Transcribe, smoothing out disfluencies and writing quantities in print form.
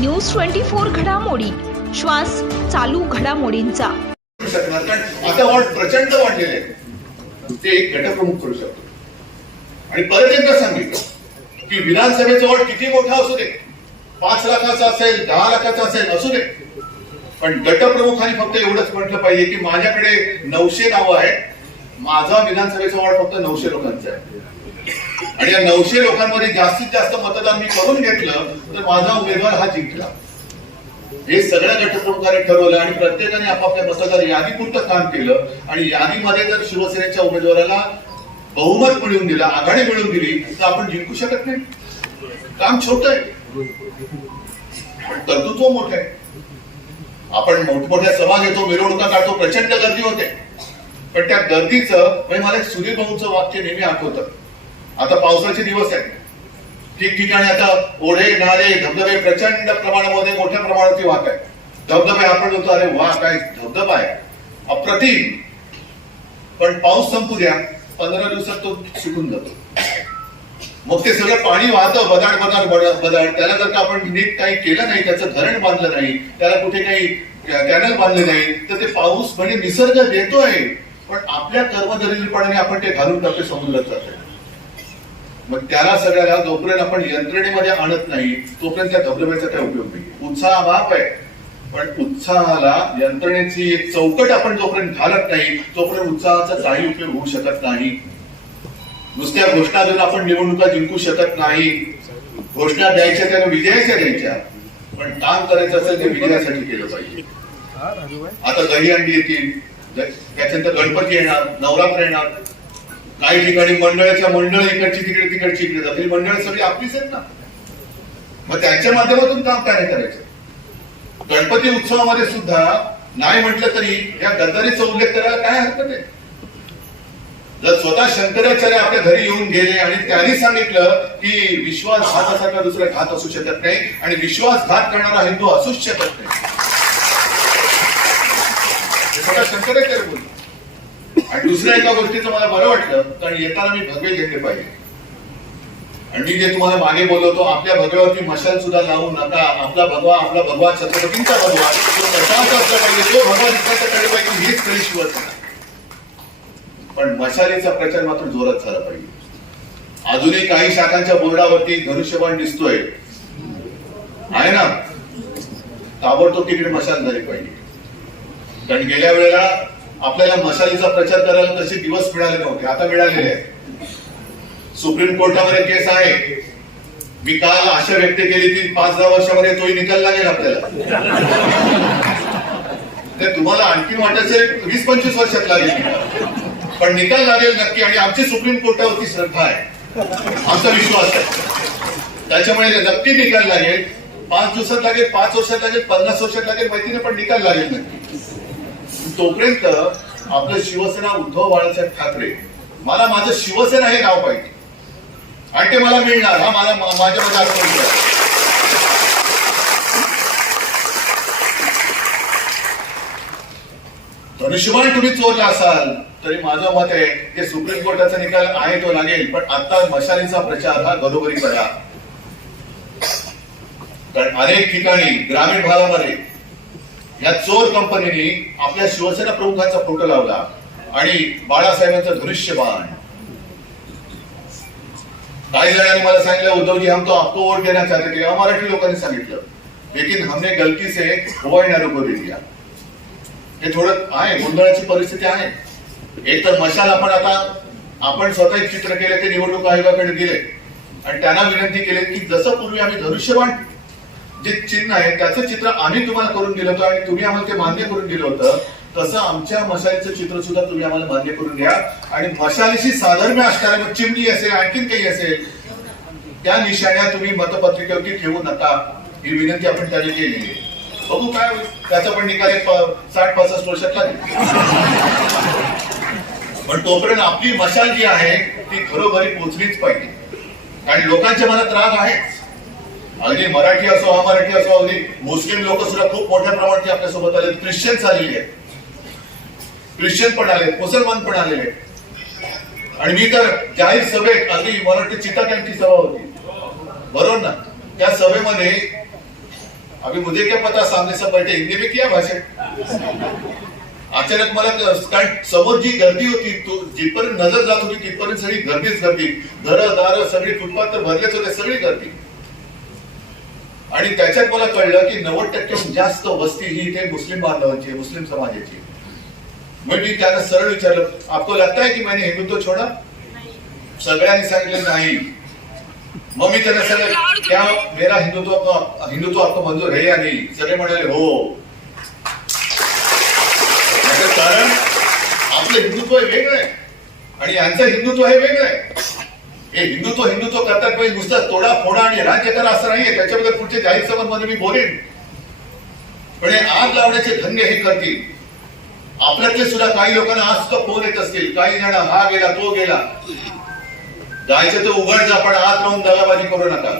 News 24 घडामोडी, श्वास चालू घडामोडींचा. आता वॉट प्रचंड वाढलेले आहे, ते एक गटप्रमुख करू शकतो. आणि परत एकदा सांगितलं की विधानसभेचा वॉट किती मोठा असू दे, 5 लाखाचा असेल, 10 लाखाचा असेल, असू दे, पण गटप्रमुखांनी फक्त एवढंच म्हटलं पाहिजे की माझ्याकडे 900 नावं आहेत, माझा विधानसभेचा वॉट फक्त 900 लोकांचा आहे आणि या 900 लोकांमध्ये जास्तीत जास्त मतदान मी करून घेतलं तर माझा उमेदवार हा जिंकला. हे सगळ्या गटप्रमुखांनी ठरवलं आणि प्रत्येकाने आपापल्या मतदार यादीपुरतं काम केलं आणि यादीमध्ये जर शिवसेनेच्या उमेदवाराला बहुमत मिळवून दिला, आघाडी मिळवून दिली तर आपण जिंकू शकत नाही. काम छोट आहे पण कर्तृत्व मोठं आहे. आपण मोठमोठ्या सभा घेतो, मिरवणुका काढतो, प्रचंड गर्दी होते, पण त्या गर्दीचं म्हणजे मला एक सुधीर भाऊंचं वाक्य नेहमी आठवतं. आता पावसाचे दिवस आहेत, ठिकठिकाणी आता ओढे, नाले, धबधबे प्रचंड प्रमाणामध्ये मोठ्या प्रमाणात वाहत आहेत. धबधबे आपण होतो, अरे वा काय धबधबा आहे, अप्रतिम. पण पाऊस संपू द्या, 15 दिवसात तो सुकून जातो. मग ते सगळं पाणी वाहतं बदाड बदाड बदाड. त्याला जर का आपण नीट काही केलं नाही, त्याचं धरण बांधलं नाही, त्याला कुठे काही कॅनल बांधले नाही, तर ते पाऊस म्हणजे निसर्ग देतोय पण आपल्या कर्मदरीलपणाने आपण ते घालून टाकले समुद्रात जाते. मग त्याला सगळ्याला जोपर्यंत आपण यंत्रणेमध्ये आणत नाही तोपर्यंत त्या धबधब्याचा काय उपयोग नाही. उत्साह बाप आहे पण उत्साहाला यंत्रणेची एक चौकट आपण जोपर्यंत घालत नाही तोपर्यंत उत्साहाचा काही उपयोग होऊ शकत नाही. नुसत्या घोषणा देऊन आपण निवडणुका जिंकू शकत नाही. घोषणा द्यायच्या त्या विजयाच्या द्यायच्या, पण काम करायचं असेल ते विजयासाठी केलं पाहिजे. आता दहीहंडी येतील, त्याच्यानंतर गणपती येणार, नवरात्र येणार, काही ठिकाणी मंडळाच्या मंडळ इकडची तिकडे तिकडची इकडे जातील. मंडळ सगळी आपलीच आहेत ना, मग त्यांच्या माध्यमातून काम काय करायचं. गणपती उत्सवामध्ये सुद्धा नाही म्हटलं तरी या गद्दारीचा उल्लेख करायला काय हरकत आहे. जर स्वतः शंकराचार्य आपल्या घरी येऊन गेले आणि त्यांनी सांगितलं की विश्वासघातासारखा दुसरा घात असू शकत नाही आणि विश्वासघात करणारा हिंदू असूच शकत नाही, स्वतः शंकराचार्य बोलले. आणि दुसऱ्या एका गोष्टीचं मला बरं वाटलं, कारण येताना मी भगवे घेतले पाहिजे. आणि मी जे तुम्हाला मागे बोलवतो, आपल्या भगव्यावरती मशाल सुद्धा लावू नका. आपला भगवा छत्रपतींचा भगवा तो कशाचा असला पाहिजे, तो भगवा दिसण्याचा कळले पाहिजे, हेच खरी शिवसेना. पण मशालीचा प्रचार मात्र जोरात झाला पाहिजे. अजूनही काही शाखांच्या बोर्डावरती धनुष्यबाण दिसतोय आहे ना, ताबडतोब तिकडे मशाल झाली पाहिजे. कारण गेल्या वेळेला आपल्याला मशालीचा प्रचार करायला तसे दिवस मिळाले नव्हते, आता मिळालेले आहेत. सुप्रीम कोर्टामध्ये केस आहे. मी काल आशा व्यक्त केली की 5-10 वर्षामध्ये तोही निकाल लागेल आपल्याला. ते तुम्हाला आणखी वाटायचं 20-25 वर्षात लागेल, पण निकाल लागेल नक्की. आणि आमची सुप्रीम कोर्टावरती श्रद्धा आहे, आमचा विश्वास आहे, त्याच्यामुळे नक्की निकाल लागेल. 5 दिवसात लागेल, 5 वर्षात लागेल, 50 वर्षात लागेल, माहिती नाही, पण निकाल लागेल नक्की. तोपर्यंत आपलं शिवसेना उद्धव बाळासाहेब ठाकरे, मला माझं शिवसेना हे नाव पाहिजे आणि ते मला मिळणार. हा मला माझ्यामध्ये आठवण. धनुष्यबाण तुम्ही चोरला असाल तरी माझं मत आहे की सुप्रीम कोर्टाचा निकाल आहे तो लागेल, पण आता मशालीचा प्रचार हा घरोघरी करा. कारण अनेक ठिकाणी ग्रामीण भागामध्ये या चोर कंपनीने आपल्या शिवसेना प्रमुखांचा फोटो लावला आणि बाळासाहेबांचं धनुष्यबाण. काही जणांनी मला सांगितलं, उद्धवजी हम तो आपको वोट देना चाहते थे. अमराठी लोकांनी सांगितलं, लेकिन हमने गलती से हवाई को दे दिया. हे थोडं आहे, गोंधळाची परिस्थिती आहे. एक तर मशाल आपण स्वतः एक चित्र केले, ते निवडणूक आयोगाकडे दिले आणि त्यांना विनंती केली की जसं पूर्वी आम्ही धनुष्यबाण जे चिन्ह आहे त्याचं चित्र आम्ही तुम्हाला करून दिलं होतं आणि तुम्ही आम्हाला ते मान्य करून दिलं होतं, तसं आमच्या मशालीचं चित्र सुद्धा तुम्ही आम्हाला मान्य करून द्या. आणि मशालीशी साधर्म्य असणारे, मग चिमणी असेल, आणखीन काही असेल, त्या निशाण्या तुम्ही मतपत्रिकेवरती ठेवू नका, ही विनंती आपण त्याने केली आहे. बघू काय होईल, त्याचा पण निकाल 60-65 वर्षात लागेल. पण तोपर्यंत आपली मशाल जी आहे ती घरोघरी पोहोचलीच पाहिजे. आणि लोकांच्या मनात राग आहेच, अगदी मराठी असो, अमराठी असो, अगदी मुस्लिम लोक सुद्धा खूप मोठ्या प्रमाणात आपल्यासोबत आले, ख्रिश्चन आलेले आहेत, ख्रिश्चन पण आले, मुसलमान पण आलेले आहेत. आणि मी तर जाहीर सभेत, अगदी मला वाटतं चिता कॅम्पची सभा होती, बरोबर ना, त्या सभेमध्ये अभी मुझे क्या पता सामने सब बैठे हिंदी में किया भाषण. अचानक मला कारण समोर जी गर्दी होती जिथपर्यंत नजर जात होती तिथपर्यंत सगळी गर्दीच गर्दी, घरं दारं सगळी फुटपाथ तर भरलेच होते, सगळी गर्दी. आणि त्याच्यात मला कळलं की 90% जास्त वस्ती ही इथे मुस्लिम बांधवांची, मुस्लिम समाजाची. मग मी त्यांना सरळ विचारलं, आपको लगता है की मैंने हिंदुत्व छोड़ा? सगळ्यांनी सांगितलं नाही. मग मी त्यांना सगळं क्या मेरा हिंदुत्व आपको मंजूर है या नहीं? सगळे म्हणाले हो. कारण आपलं हिंदुत्व हे वेगळं आहे आणि यांचं हिंदुत्व हे वेगळं आहे. हे हिंदुत्व करतात म्हणजे नुसतं तोडा फोडा आणि राज्य करा असं नाहीये. त्याच्याबद्दल पुढच्या जाहीर सभांमध्ये मी बोलेन. पण हे आग लावण्याचे धंदे हे करतील. आपल्यातले सुद्धा काही लोकांना आज सुद्धा फोन येत असतील, काही जण हा गेला तो गेला. जायचं तर उघड जा, पण आत राहून दगाबाजी करू नका.